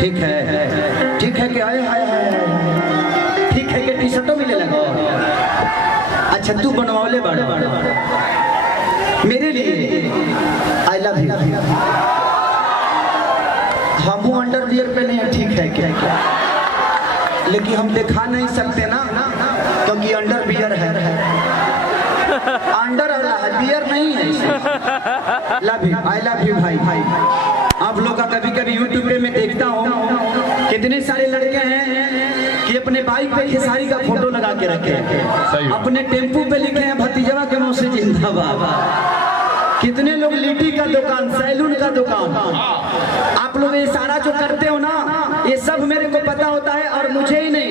ठीक है कि आए हाय हाय ठीक है कि टी शर्टों मिले लगो। अच्छा तू बनवाले बड़ा मेरे लिए आई लव यू। हम अंडरवियर पे नहीं ठीक है क्या, लेकिन हम दिखा नहीं सकते ना क्योंकि अंडरवियर है, अंडर वाला है, बियर नहीं है। Love you, I love you भाई। आप लोग का कभी कभी यूट्यूब पे मैं देखता हूँ कितने सारे लड़के हैं कि अपने बाइक पे खेसारी का फोटो लगा के रखे हैं, अपने टेम्पू पे लिखे हैं भतीजवा के मुंह से जिंदाबाद। कितने लोग लिट्टी का दुकान, सैलून का दुकान, आप लोग ये सारा जो करते हो ना, ये सब मेरे को पता होता है और मुझे ही नहीं,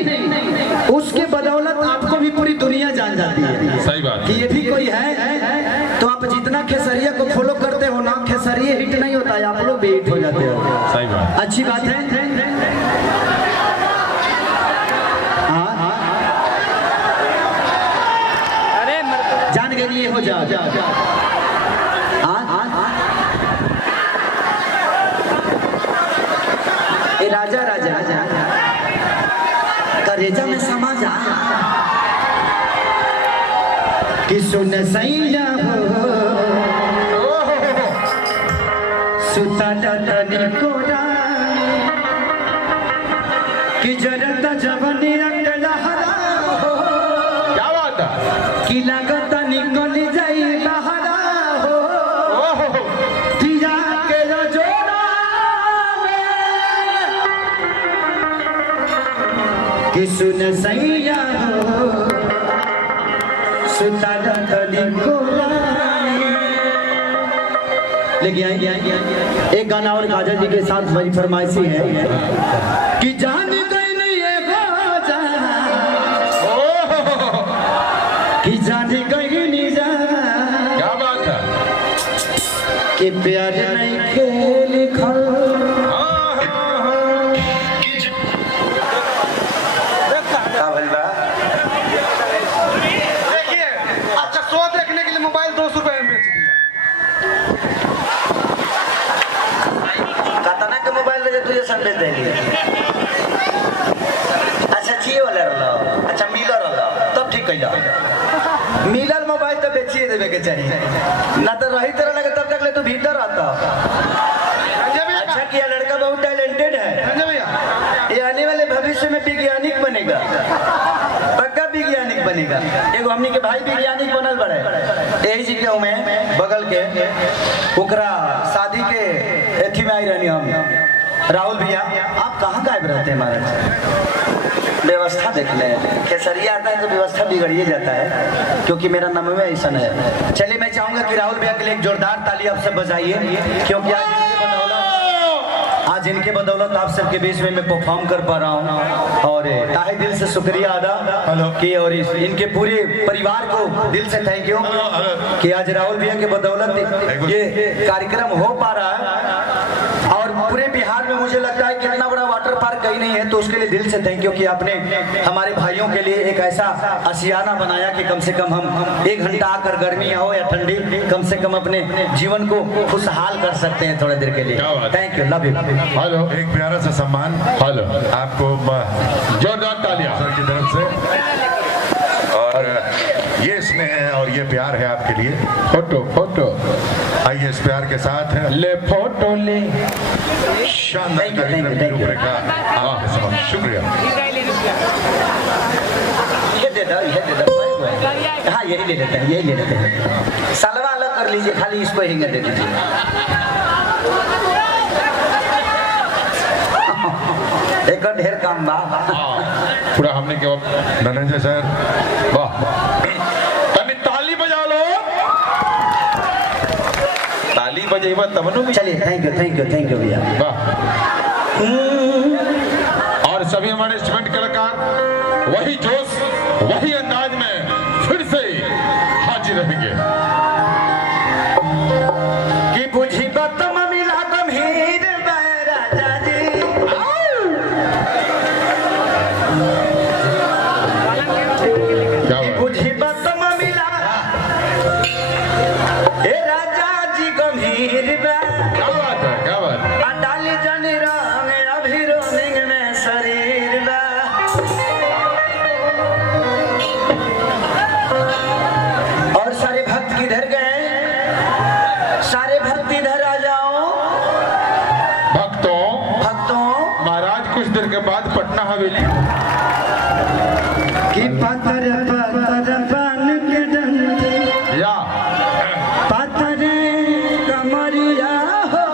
उसके बदौलत आपको भी पूरी दुनिया जान जाती है। सही बात कि ये भी कोई है। तो आप जितना खेसरिया को फॉलो करते हो ना, खेसरिया हिट नहीं होता है, आप लोग भी हिट हो जाते हो। सही बात, अच्छी बात है। अरे जान गए ये हो जा। राजा राजा करेजा में समा जा कि सुन सैया हो सुता तनी कोरा कि जरत जवनी अकेला हरा हो। क्या बात है कि लागत निकल जाई बहरा हो। दिया के जोड़ा कि सुन सैया हो सुता तनी कोरा। लेकिन एक गाना और काजल जी के साथ मेरी फरमाइशी है कि जान गई नहीं ये हो जा कि जान गई नहीं जा। क्या बात है कि प्यार नहीं खेल खा देखिए। अच्छा शो देखने के लिए मोबाइल 200 रुपए में बेच दिया। कतना के मोबाइल ले तुझे संदेश दे दिए। अच्छा जिए वाला रहो, अच्छा मिलर रहो तब ठीक कहिला। मिलर मोबाइल तो बेचिए देवे के चाहिए ना, तो रही तरह लगे तब तक ले तो भीतर आता। अच्छा किया, लड़का बहुत टैलेंटेड है। संजय भैया ये आने वाले भविष्य में वैज्ञानिक बनेगा, पक्का वैज्ञानिक बनेगा। एगो हमनी के भाई वैज्ञानिक बनल बड़े यही जी के में बगल के ओकरा शादी के एथी में आई रहनी हम। राहुल भैया आप कहाँ गायब रहते हैं महाराज? व्यवस्था देख ले, खेसरिया आता है तो व्यवस्था बिगड़िए जाता है, क्योंकि मेरा नाम में ऐसा है। चलिए मैं चाहूंगा कि राहुल भैया के लिए एक जोरदार ताली आप सब बजाइए, क्योंकि आज इनके बदौलत आप सबके बीच में मैं परफॉर्म कर पा रहा हूँ और ताहे दिल से शुक्रिया अदा कि और इनके पूरे परिवार को दिल से थैंक यू कि आज राहुल भैया के बदौलत ये कार्यक्रम हो पा रहा है। और पूरे बिहार में मुझे लगता है कि इतना बड़ा वाटर पार्क कहीं नहीं है, तो उसके लिए दिल से थैंक यू कि आपने हमारे भाइयों के लिए एक ऐसा आशियाना बनाया कि कम से कम हम 1 घंटा आकर गर्मी हो या ठंडी, कम से कम अपने जीवन को खुशहाल कर सकते हैं थोड़ी देर के लिए। Thank you, love you. Hello, एक प्यारा सा सम्मान हेलो आपको जोरदार तालियां सर की तरफ से, और ये स्नेह है और ये प्यार है आपके लिए। फोटो आइए इस प्यार के साथ ले फोटो ले। शानदार Thank you, कार्यक्रम की thank you. रूपरेखा आपके समक्ष। शुक्रिया। ये दे दो हाँ यही ले लेते हैं, यही ले लेते हैं। सलवा अलग कर लीजिए, खाली इसको ही दे दीजिए। एक ढेर काम बा पूरा हमने के धनंजय सर, वाह, तनी ताली बजा लो, ताली बजेबा तब नु। चलिए, थैंक यू भैया। वाह। और सभी हमारे इंस्ट्रूमेंट कलाकार वही जोश वही अंदाज में फिर से हाजिर रहेंगे। कि बुझी बतम मिला गंभीर राजा जी, क्या कि बात? बुझी बतम मिला ए राजा जी गंभीर क्या बात है, क्या बात है? डाली जनी रंग अभिरो सारे भक्त इधर आ जाओ। भक्तों महाराज कुछ देर के बाद पटना हवेली कि पातर पान के डंडे या पातरे कमरिया हो।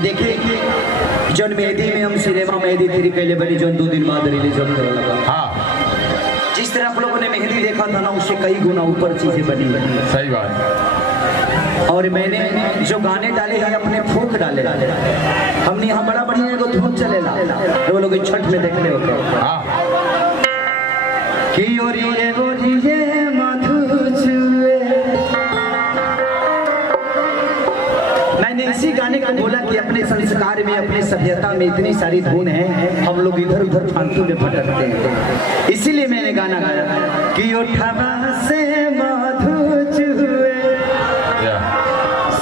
देखिए जौन मेहदी में हम सिनेमा मेहदी तेरी कैले बनी जौन 2 दिन बाद रिलीज होने लगा। हाँ जिस तरह आप लोगों ने मेहंदी देखा था ना उससे कई गुना ऊपर चीजें बनी। सही बात। और मैंने जो गाने डाले हैं अपने फोक डाले हमने यहाँ बड़ा बढ़िया एगो धूम चलेला वो लोग छठ में देखने होते हैं। हाँ कि ओरिए मधु छुए। मैंने इसी गाने को बोला कि अपने संस्कार में अपने सभ्यता में इतनी सारी धुन है हम लोग इधर उधर फालतू में भटकते हैं। इसीलिए मैंने गाना गाया कि उठावा से मधु छुए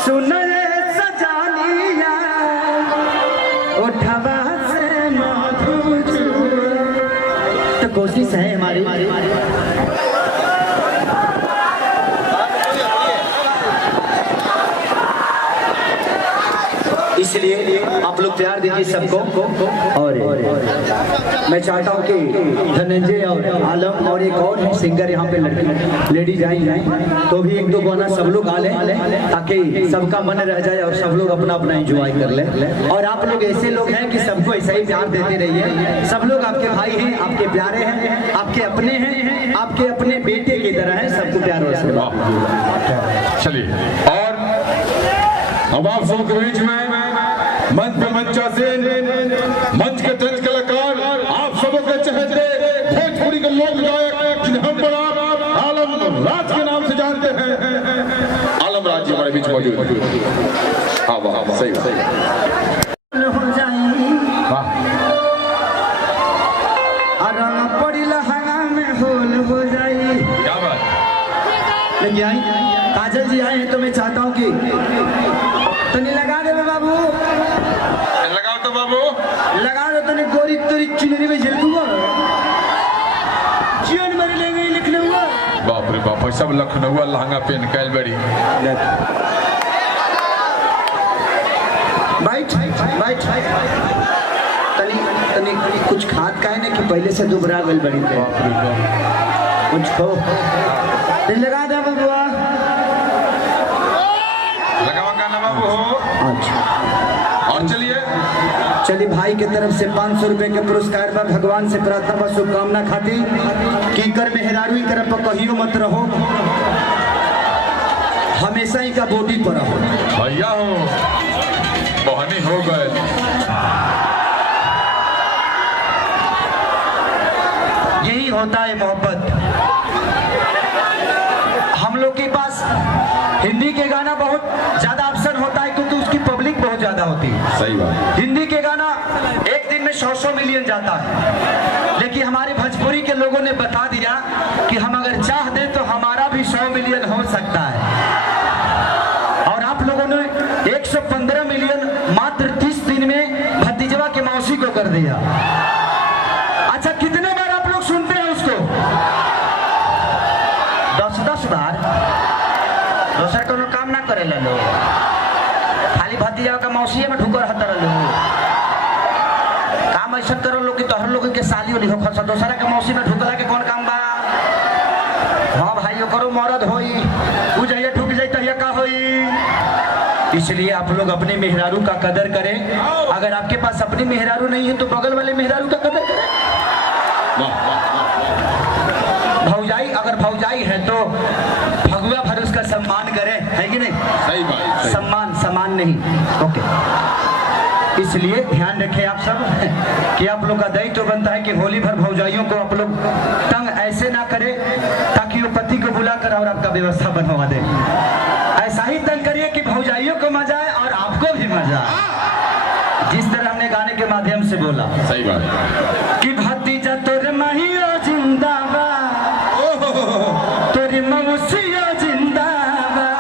सुन रे सजानिया उठावा से मधु छुए। तो कोशिश है हमारी इसलिए आप लोग प्यार दीजिए सबको। और मैं चाहता हूँ कि धनंजय और आलम और एक और है सिंगर यहाँ पे लड़की लेडीज आई तो भी 1-2 गाना सब लोग गा लें ताकि सबका मन रह जाए और सब लोग अपना अपना एंजॉय कर लें। और आप लोग ऐसे लोग हैं कि सबको ऐसा ही प्यार देते रहिए। सब लोग आपके भाई हैं, आपके प्यारे हैं, आपके अपने हैं, आपके अपने बेटे की तरह हैं। सबको प्यार और आशीर्वाद। चलिए और अब आप सबके बीच में मंच पे मंचासीन मंच के तंज कलाकार आप सबों के चहेते भोजपुरी के लोक गायक जिन्हें हम बड़ा आलम राज के नाम से जानते हैं। आलम राज जी हमारे बीच मौजूद हैं। हाँ वाह सही बात। क्या बात। काजल जी आए हैं तो मैं चाहता हूँ कि तनी लगा दे बाबू। लगाओ तो बाबू लगा दो तनी गोरी तोरी चुनरी में झलकूंगा जीवन मर लेंगे लिखने हुआ। बाप रे बाप सब लखनऊ लहंगा पहन कैल बड़ी बैठ बैठ तनी कुछ खाद का है ना कि पहले से दुबरा गल बड़ी। बाप रे बाप कुछ खो लगा दे बबुआ। लगावा गाना बाबू हो। अच्छा और चलिए भाई के तरफ से 500 रुपए के पुरस्कार पर भगवान से प्रार्थना व शुभकामना खाती कि कर मेहरारू कर कहियो मत रहो, हमेशा ही का बॉडी पर रहो। भैया हो बहनी हो गए। यही होता है मोहब्बत। हम लोग के पास हिंदी के गाना बहुत ज्यादा ऑप्शन होता है क्योंकि उसकी पब्लिक बहुत ज्यादा होती है। सही बात। हिंदी के गाना एक दिन में 100 मिलियन जाता है, लेकिन हमारे भोजपुरी के लोगों ने बता दिया कि हम अगर चाह दें तो हमारा भी 100 मिलियन हो सकता है। और आप लोगों ने 115 मिलियन मात्र 30 दिन में भतीजवा के मौसी को कर दिया। अच्छा कितने बार आप लोग सुनते हैं उसको? 10 बार। दोसर कोनो काम ना करे लो, खाली भतीजा का मौसी में ढुकर हतर लो। काम ऐसा करो लोग कि तोहर लोग के साली वाली हो खसा, दोसरा के मौसी में ढुकला के कौन काम बा? हाँ भाई करो मरद होई उ जाइए ढुक जाए तहिया का होई। इसलिए आप लोग अपने मेहरारू का कदर करें। अगर आपके पास अपनी मेहरारू नहीं है तो बगल वाले मेहरारू का कदर करें। भौजाई अगर भौजाई है तो भगवा भर उसका सम्मान करें, है कि नहीं? सही बात। सम्मान समान नहीं। ओके, इसलिए ध्यान रखें आप सब कि आप लोग का दायित्व तो बनता है कि होली भर भौजाइयों को आप लोग तंग ऐसे ना करें ताकि वो पति को बुलाकर और आपका व्यवस्था बनवा दे। ऐसा ही तंग करिए कि भौजाइयों को मजा आए और आपको भी मजा आए, जिस तरह हमने गाने के माध्यम से बोला। सही बात। कि भतीजा तोर महियो जिंदाबाद, तोरी मौसियो जिंदाबाद।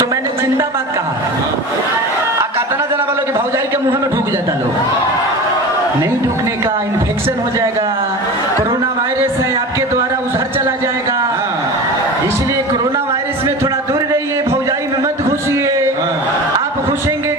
तो मैंने जिंदाबाद कहा। कातना जना वालों कि भौजाई के मुंह में ढूक जाता लोग, नहीं ढूकने का, इन्फेक्शन हो जाएगा, कोरोना वायरस है आपके द्वारा उधर चला जाएगा। इसलिए कोरोना हंसिए, आप हंसेंगे